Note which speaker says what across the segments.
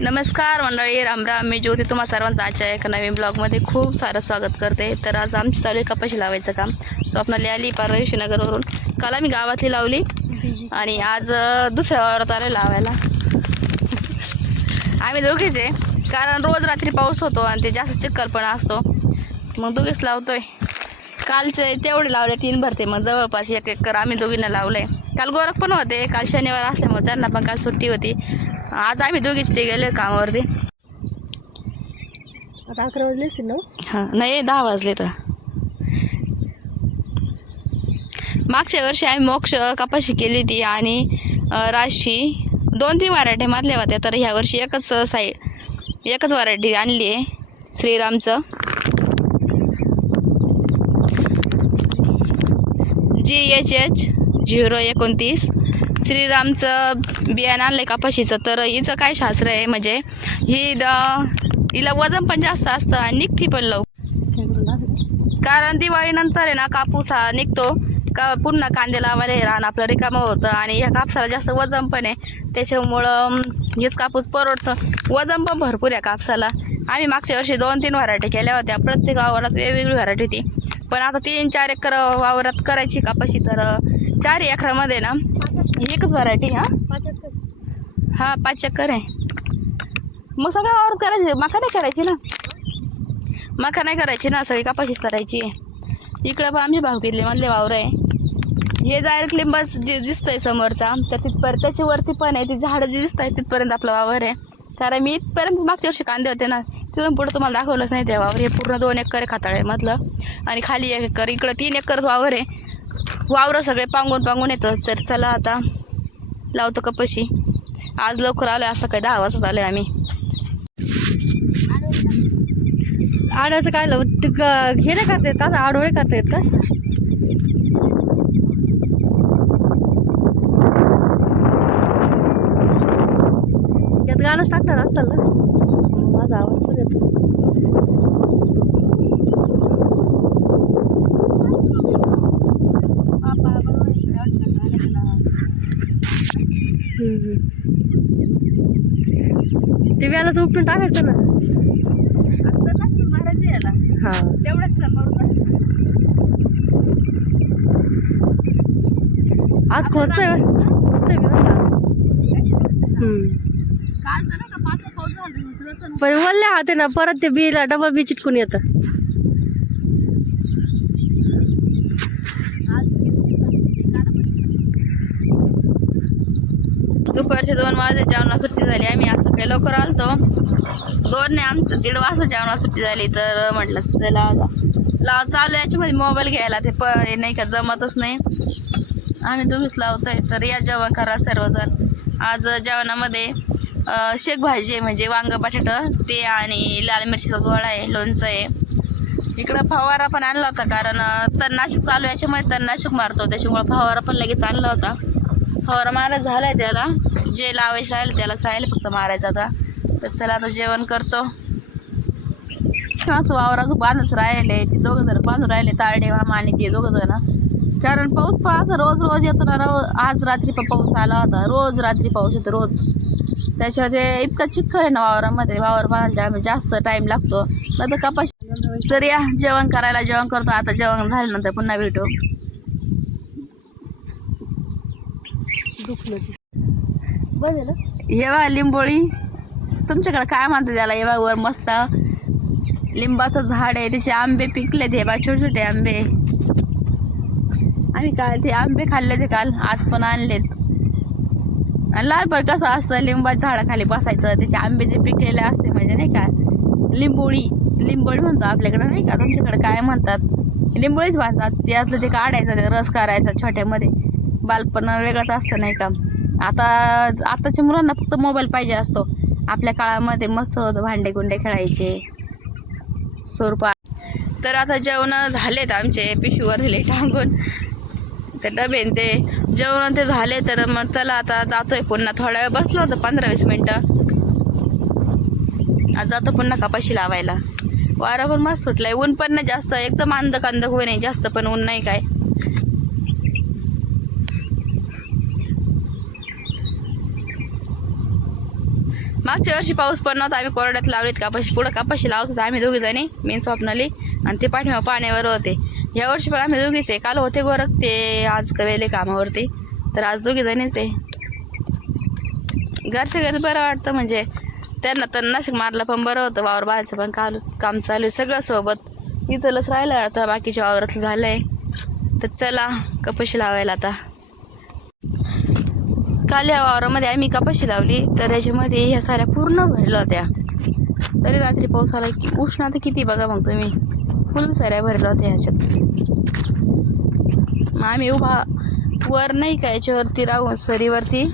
Speaker 1: नमस्कार मंडळी. रामराम मी ज्योती. तुम्हा सर्वांचं आजच्या एका नवीन ब्लॉगमध्ये खूप सारं स्वागत करते. तर आज आमची चालू आहे कपाशी लावायचं काम. स्वप्नाली आली पारळी नगरवरून काल आम्ही गावातली लावली. आणि आज दुसऱ्या वावरात आलो लावायला. आम्ही दोघेच आहे. कारण रोज रात्री पाऊस होतो आणि ते जास्त चिखलपणा असतो. मग दोघेच लावतोय. कालचे तेवढे लावले तीन भरते. मग जवळपास एक एक कर आम्ही दोघींना लावलंय. काल गोरख पण होते. काल शनिवार असल्यामुळे त्यांना पण काल सुट्टी होती. आज आम्ही दोघीच ते गेले कामावरती.
Speaker 2: आता अकरा वाजले असतील ना
Speaker 1: हां? नाही दहा वाजले तर. मागच्या वर्षी आम्ही मोक्ष कपाशी केली होती आणि राशी दोन तीन व्हरायटीमधल्या होत्या तर ह्या वर्षी एकच साईड एकच व्हरायटी आणली आहे श्रीरामचं. जी एच एच झिरो एकोणतीस श्रीरामचं बियाणं आणलं आहे कापाशीचं तर हिचं काय शास्त्र आहे? म्हणजे ही द हिला वजन पण जास्त असतं आणि निघती पण लवकर कारण दिवाळीनंतर आहे ना कापूस हा निघतो. का पुन्हा कांदे लावायला हे रान आपलं रिकामं होतं आणि ह्या कापसाला जास्त वजन पण आहे. त्याच्यामुळं हेच कापूस परवडतं. वजन पण भरपूर आहे कापसाला. आम्ही मागच्या वर्षी दोन तीन व्हरायटी केल्या होत्या. प्रत्येक वावरात वेगवेगळी व्हरायटी होती. पण आता तीन चार एकर वावरात करायची कापाशी तर चार एकरामध्ये ना एकच व्हरायटी हां? हां पाच चक्कर आहे. मग सगळं वावर करायचं मका नाही करायची ना? मका नाही करायची ना सगळी कपाशीच करायची इकडं पण आम्ही भाव घेतले म्हणले वावर आहे. हे जायर लिंबस जे दिसतंय समोरचा तर तिथपर्यंत त्याची वरती पण आहे ती झाडं जी दिसत आहे तिथपर्यंत आपलं वावर आहे. कारण मी इथपर्यंत मागच्या वर्षी कांदे होते ना तिथून पुढं तुम्हाला दाखवलंच नाही ते वावर. हे पूर्ण दोन एकर आहे म्हटलं आणि खाली एक एकर इकडं तीन एकरच वावर आहे. वावरं सगळे पांगून पांगून येतं. तर चला आता लावतो कपशी. आज लवकर आलो असं काही दहा वाजता आलो आम्ही.
Speaker 2: आड्याचं काय लाव? हे नाही करता येत का? आडोळे करतायत का? यात गाणंच टाकणार असताल ना? माझा आवाज पण येतो. ते व्यालाच उपटून टाकायचं ना. हा. आज खोचतोय खोचतोय मी बरं का. हम्म. पण वल्ले हाते ना परत ते बीला डबल बी चिटकून येतं.
Speaker 1: दुपारचे दोन वाजता जेवणा सुट्टी झाली. आम्ही आज सकाळी लवकर आलतो. दोन नाही आमचं दीड वाजता जेवणा सुट्टी झाली. तर म्हटलं चला लाव चालू याच्यामध्ये मोबाईल घ्यायला. ते प नाही का जमतच नाही. आम्ही दोघीच लावतोय. तर या जेवण करा सर्वजण. आज जेवणामध्ये शेक भाजी आहे म्हणजे वांग बटाटं ते आणि लाल मिरचीचा गोळा आहे लोणचं आहे. इकडं फवारा पण आणला होता कारण तणनाशक चालू याच्यामुळे तणनाशक मारतो. त्याच्यामुळे फवारा पण लगेच आणला होता. फवारा मारा आहे त्याला. जे लावायचं राहिलं त्यालाच राहिलं फक्त मारायचं आता. तर चला आता जेवण करतो. असं वावराचं बांधच राहिले ते दोघं जण बांधून राहिले तारडे मामा आणि ते दोघं जण. कारण पाऊस पण रोज रोज येतो ना रोज आज रात्री पण पाऊस आला होता रोज रात्री पाऊस येतो रोज. त्याच्यामध्ये इतका चिखल आहे ना वावरामध्ये वावर बांधायला जास्त टाईम लागतो. तर कपाशी तर या जेवण करायला जेवण करतो आता जेवण झाल्यानंतर पुन्हा भेटू.
Speaker 2: दुखलं
Speaker 1: येवा लिंबोळी. तुमच्याकडे काय म्हणतात त्याला? येवावर वर मस्त. लिंबाचं झाड आहे त्याचे आंबे पिकलेत हे बा छोटे छोटे आंबे. आम्ही काल ते आंबे खाल्ले ते काल आज पण आणलेत. आणि लालपण कसं असतं लिंबाच्या झाडाखाली बसायचं त्याचे आंबे जे पिकलेले असते म्हणजे नाही का? लिंबोळी लिंबोळी म्हणतो आपल्याकडे नाही का? तुमच्याकडे काय म्हणतात? लिंबोळीच म्हणतात. त्यातलं ते काढायचं ते रस करायचा छोट्यामध्ये. बालपण वेगळंच असतं नाही का? आता आताच्या मुलांना फक्त मोबाईल पाहिजे असतो. आपल्या काळामध्ये मस्त होतं भांडे गुंडे खेळायचे. सोरपा. तर आता जेवण झालेत आमचे पिशवीवर दिले टांगून. ते डबे ते. जेवण ते झाले तर मग चला आता जातोय पुन्हा. थोड्या वेळ बसलो होतं पंधरा वीस मिनटं. आज जातो पुन्हा कपाशी लावायला. वारा पण मस्त सुटलाय. ऊन पण नाही जास्त. एकदम अंधक अंधक ऊन नाही जास्त पण ऊन नाही काय. मागच्या वर्षी पाऊस पण नव्हता आम्ही कोरड्यात लावलेत कापाशी पुढं कापाशी लावत होतो आम्ही दोघी जणी मी स्वप्नाली आणि ते पाठीमा पाण्यावर होते. या वर्षी पण आम्ही दोघीच आहे. काल होते गोरख ते आज कवेले कामावरती. तर आज दोघी जणीच आहे. घरच्या घरी बरं वाटतं म्हणजे त्यांना तर नाशिक मारलं पण बरं होतं. वावर बाहेरचं पण काल काम चालू आहे सगळं सोबत. इथलंच राहिलं आता बाकीच्या वावरातलं झालं आहे तर चला कपाशी लावायला आता. काल या वावरामध्ये आम्ही कपाशी लावली तर याच्यामध्ये ह्या साऱ्या पूर्ण भरल्या होत्या. तरी रात्री पाऊस आला की उष्णता किती बघा मग तुम्ही. फुल साऱ्या भरल्या होत्या ह्याच्यात. मग आम्ही उभा वर नाही का याच्यावरती राहून सरीवरती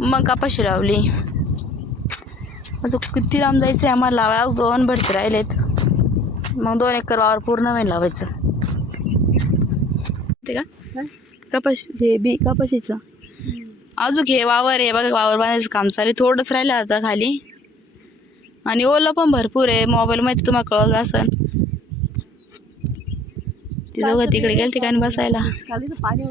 Speaker 1: मग कपाशी लावली. अजून किती लांब जायचं आहे आम्हाला लावायला? दोन भरती राहिलेत. मग दोन एकर वावर पूर्ण वेळ लावायचं. ते का? कपाशी हे बी कपाशीचं. अजून हे वावर आहे. बघा वावर बांधायचं काम चालू. थोडंच राहिलं आता खाली. आणि ओलं पण भरपूर आहे. मोबाईलमध्ये तुम्हाला कळत असन ती दोघं तिकडे गेले ठिकाणी बसायला?
Speaker 2: पाणी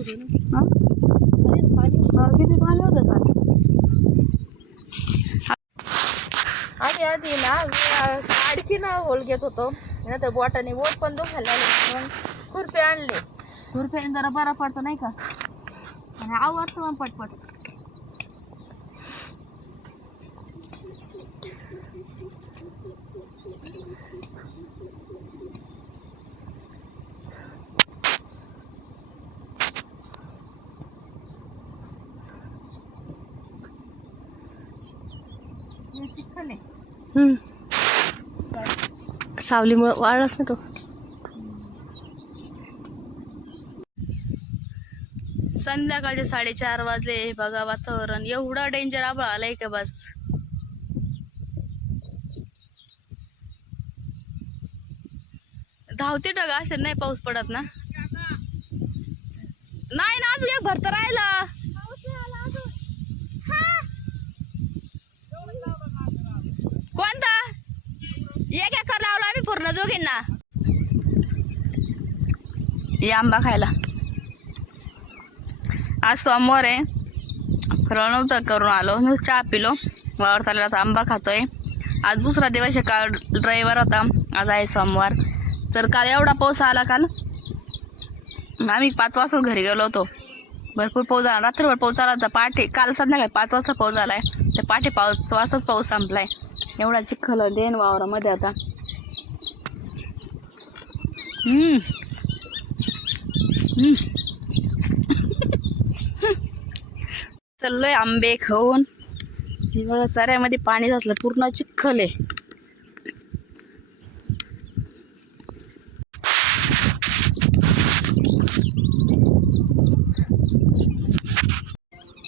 Speaker 2: आम्ही आधी ना आणखी ना होल घेत होतो. नंतर बोटाने बोट पण दुखायला लागले. मग खुरपे आणले. खुरप्याने जरा बरा पडतो नाही का? आणि आवडतो मग पटपट. सावलीमुळं वाळलाच ना तो.
Speaker 1: संध्याकाळचे साडेचार वाजले. हे बघा वातावरण. एवढं डेंजर आभाळ आलंय का बस? धावते ढग असे नाही पाऊस पडत ना? नाही ना अजून एक भरत राहिलं कोणता एक एकर लावला आम्ही पूर्ण दोघींना या आंबा खायला आज सोमवार आहे फराळ नव्हतं करून आलो नुसतं चहा पिलो वावर चालला होता आंबा खातोय आज दुसरा दिवस आहे काल ड्रायव्हर होता आज आहे सोमवार तर काल एवढा पाऊस आला काल आम्ही पाच वाजताच घरी गेलो होतो भरपूर पाऊस आला रात्रभर पाऊस आला होता पाठे काल संध्याकाळी पाच वाजता पाऊस आहे तर पाठे पाऊस वाजताच पाऊस संपलाय एवढा चिखल देन वावरामध्ये आता चाललोय आंबे खाऊन. बघा साऱ्यामध्ये पाणी साचलं पूर्ण चिखल आहे.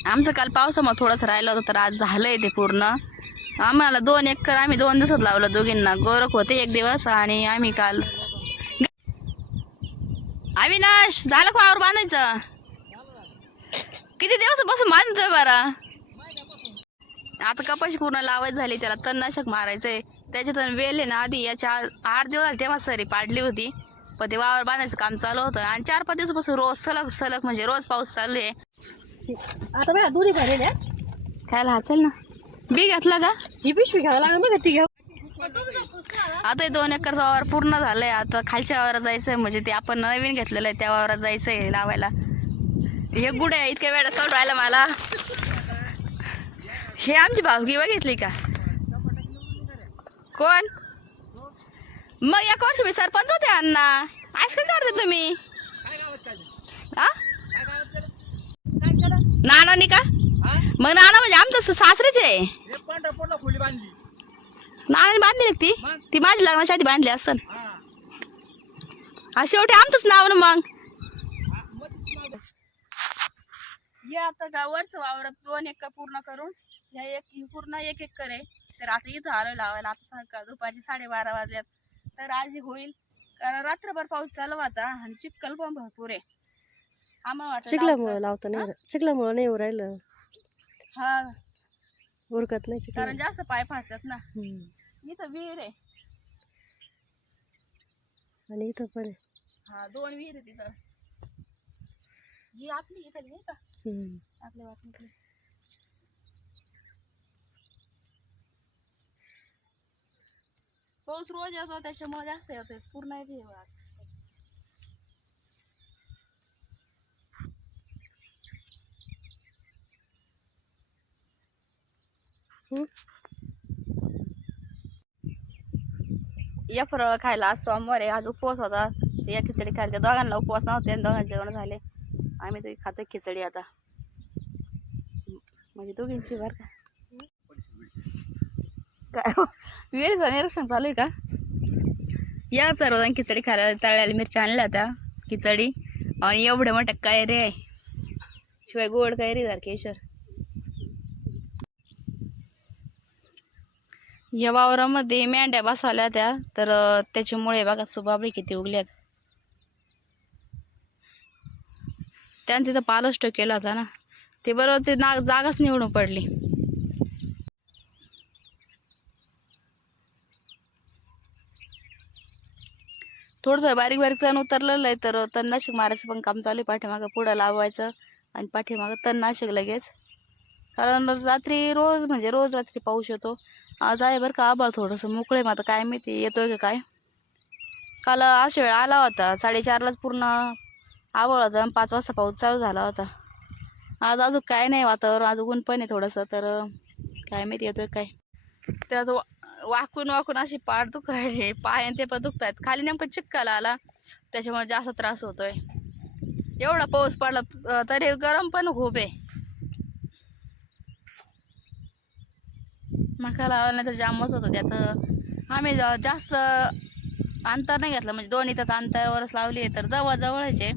Speaker 1: आमचं काल पावसामुळे थोडंसं राहिलं होतं तर आज झालंय ते पूर्ण. आम्हाला दोन एकर आम्ही दोन दिवसात लावलं दोघींना. गोरख होते एक दिवस आणि आम्ही काल अविनाश झालं का वावर बांधायचं? किती दिवस बसून बांधतोय बरं? आता कपाशी पूर्ण लावायची झाली त्याला तणनाशक मारायचंय. त्याच्यात वेल आहे ना आधी याच्या आठ दिवस झाले तेव्हा सरी पाडली होती. पण ते वावर बांधायचं काम चालू होतं. आणि चार पाच दिवसापासून रोज सलग सलग म्हणजे रोज पाऊस चालू आहे.
Speaker 2: आता बघा दोन्ही भरेल्या
Speaker 1: खायला हाचल ना. बी घेतला का?
Speaker 2: ही पिशवी घ्यावं लागेल बघा ती घ्या
Speaker 1: आता हे दोन एकरचा वावर पूर्ण झालाय. आता खालच्या वावरात जायचंय. म्हणजे ते आपण नवीन घेतलेलं आहे त्या वावरात जायचंय लावायला. हे गुडे इतक्या वेळात कळून राहिला मला. हे आमची भावगी बघितली का? कोण? मग एक वर्ष मी सरपंच होते अण्णा. आज काय करते तुम्ही? हा नानानी का? मग नाना म्हणजे आमचं सासरेच आहे. नानाने बांधली ती. ती माझी लग्नाच्या आधी बांधली असन. हा. शेवटी आमचंच नाव ना मग. ये आता का वर्ष वावरात दोन एकर पूर्ण करून ह्या एक पूर्ण एक एकर आहे. तर आता इथं आलो लावायला. आता सकाळ दुपारचे साडेबारा वाजल्यात तर आज हे होईल. कारण रात्रभर पाऊस चालू होता आणि चिखल पण भरपूर आहे. आम्हाला वाटलं
Speaker 2: चिखल्यामुळं. लावता नाही चिखल्यामुळं नाही येऊ राहिलं.
Speaker 1: हा.
Speaker 2: उरकत नाही
Speaker 1: कारण जास्त पाय फासतात ना. इथं विहीर आहे.
Speaker 2: आणि इथं पण आहे.
Speaker 1: हा दोन विहीर आहे तिथं. ही आपली इथं नाही का?
Speaker 2: हम्म.
Speaker 1: आपल्या वाटणीतली. पाऊस रोज येतो त्याच्यामुळे जास्त येते पूर्ण येते वाट या फरळ खायला आज सोमवार आहे आज उपवास होता. या खिचडी खायला त्या दोघांना उपवास नव्हते आणि दोघांचे जेवण झाले. आम्ही तरी खातोय खिचडी आता. म्हणजे दोघींची बर का. काय हो? विहिरीचं निरीक्षण चालू आहे का? या सर्वजण खिचडी खायला तळ्याला मिरच्या आणल्या होत्या. खिचडी. आणि एवढे मोठ्या काय रे आहे. शिवाय गोड काय रे केशर या वावरामध्ये मेंढ्या बसवल्या त्या तर त्याच्यामुळे बघा सुबाबळी किती उगल्यात. त्यांचं तर पालच केला होता ना. ते बरोबर ते ना जागाच निवडून पडली. थोडं थोडं बारीक बारीक तण उतरलेलं आहे तर तणनाशक मारायचं पण काम चालू आहे. पाठीमागं पुढं लावायचं आणि पाठीमागं तणनाशक लगेच. कारण रात्री रोज म्हणजे रोज रात्री पाऊस येतो. आज आहे बरं का आभाळ थोडंसं मोकळे मग आता काय माहिती येतोय का काय? काल अशा वेळ आला होता साडेचारलाच पूर्ण आभाळ होता आणि पाच वाजता पाऊस चालू झाला होता. आज अजून काय नाही वातावरण आज ऊन पण आहे थोडंसं तर काय माहिती येतोय काय. त्यात वा वाकून वाकून अशी पाठ दुख राहिली पाय आणि ते पण दुखत आहेत खाली नेमकं चिक्काला आला त्याच्यामुळे जास्त त्रास होतोय. एवढा पाऊस पडला तरी गरम पण खूप आहे. मका लावला नाही तर जामच होतं त्यात. आम्ही जास्त अंतर नाही घेतलं म्हणजे दोन इथंच अंतरावरच लावली आहे तर जवळजवळ आहे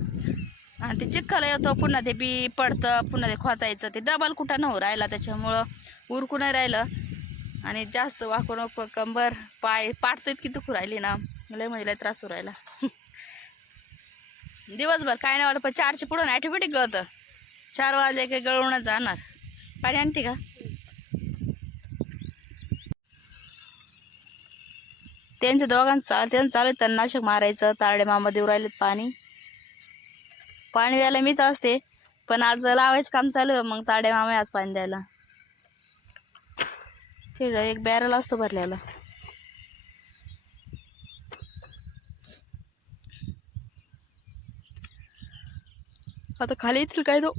Speaker 1: आणि ते चिखल येतो पुन्हा ते बी पडतं पुन्हा ते खोचायचं ते दबाल कुठं नव्हतं राहिला त्याच्यामुळं. उरकू नाही राहिलं. आणि जास्त वाकून वाकून कंबर पाय पाठतो इतकी दुखू राहिली ना. लय म्हणजे लय त्रास होऊ राहिला. दिवसभर काय नाही वाटत पण चारचे पुढं ॲटोमॅटिक गळतं चार वाजले काही गळूनच जाणार. पाणी आणते का? त्यांचं दोघांचं चाल त्यांचं चालू आहे तणनाशक मारायचं तारडे मामा देऊ राहिलेत पाणी. पाणी द्यायला मीच असते पण आज लावायचं काम चालू आहे मग ताडे मामा आज पाणी द्यायला. तिकडं एक बॅरल असतो भरलेला. आता खाली येतील काय नो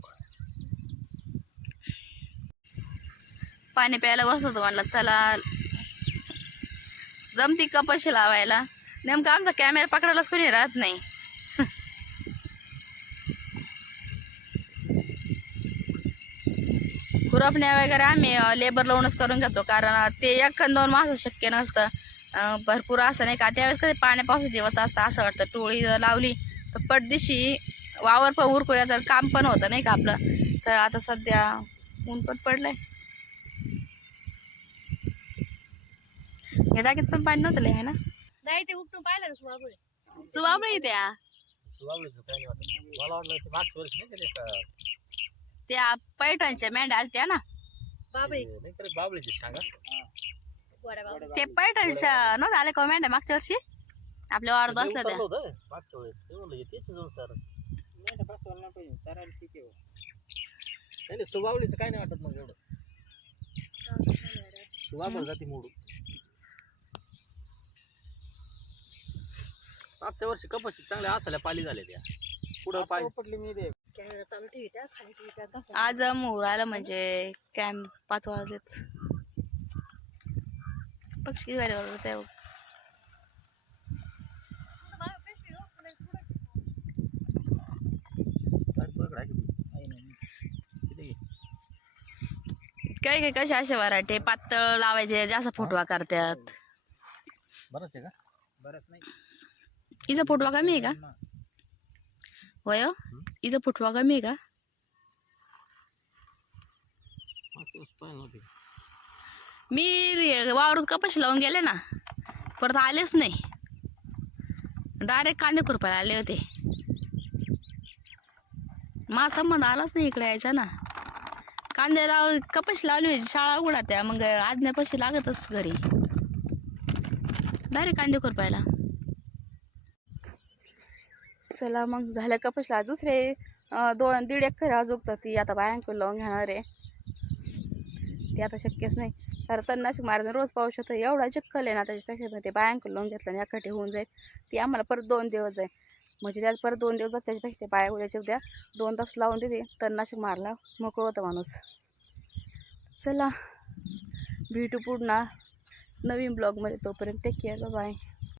Speaker 1: पाणी प्यायला बसवतो म्हणलं चला. जमती कपाशी लावायला? नेमकं आमचा कॅमेरा पकडायलाच कोणी राहत नाही. खुरपण्या वगैरे आम्ही लेबर लावूनच करून घेतो. कारण ते एक दोन माणसं शक्य नसतं. भरपूर असं नाही का? त्यावेळेस कधी पाण्या पावसाचे दिवस असतं असं वाटतं. टोळी जर लावली तर पटदिशी वावर पण उरकुल्या तर काम पण होतं नाही का आपलं? तर आता सध्या ऊन पण पडलं आहे टाकीत पण पाणी नव्हतं लय आहे ना?
Speaker 2: नाही ते उपटून पाहिलं ना सुबाबुळे
Speaker 1: सुबाबळी त्या. त्या पैठणच्या मेंढ्या आलत्या ना?
Speaker 2: बाबळी.
Speaker 3: ते बाबळीचे सांगा.
Speaker 1: पैठणच्या न झाले का मेंढ्या मागच्या वर्षी? आपल्या वाढत बसल्या त्या.
Speaker 3: हे जाऊन सर. नाही वाटत मग एवढं. सुवावळ जाती मोडू मागच्या वर्षी कपाशी चांगल्या असल्या पाली झाल्या त्या. पुढं पाय पडली मी
Speaker 2: कॅमेरा चालू खाली
Speaker 1: आज मोराला म्हणजे कॅम्प पाच वाजत पक्षी किती भारी ओरडत आहे काही काही कसे असे वराटे पातळ लावायचे जास्त फुटवा करतात.
Speaker 3: बरंच आहे का? बरंच नाही.
Speaker 1: हिचा फुटवा कमी आहे का वय हो? हिचा फुटवा कमी आहे का मी वावरच कपाशी लावून गेले ना परत आलेच नाही डायरेक्ट कांदे खुरपायला आले होते माझा संबंध आलाच नाही इकडे यायचा ना कांदे लाव कपाशी लावली होती शाळा उघडा त्या मग आज्ञापाशी लागतच घरी डायरेक्ट कांदे खुरपायला चला मग झालं कपाशीला दुसरे दोन दीड एकर अजून ती आता बायांकडून लावून घेणार आहे. ते आता शक्यच नाही. कारण तणनाशक मारायचं रोज पाऊस होतं एवढा चक्कल आहे ना त्याच्यापेक्षा ते बायांकडून लावून घेतलं आणि एखादी होऊन जाईल. ती आम्हाला परत दोन दिवस जाईल. म्हणजे त्यात परत दोन दिवस जात त्याच्यापेक्षा ते बाया उद्याच्या उद्या दोन तास लावून देते तणनाशक मारला मोकळं होतं माणूस. चला भेटू पुन्हा नवीन ब्लॉगमध्ये तोपर्यंत टेक केअर बाय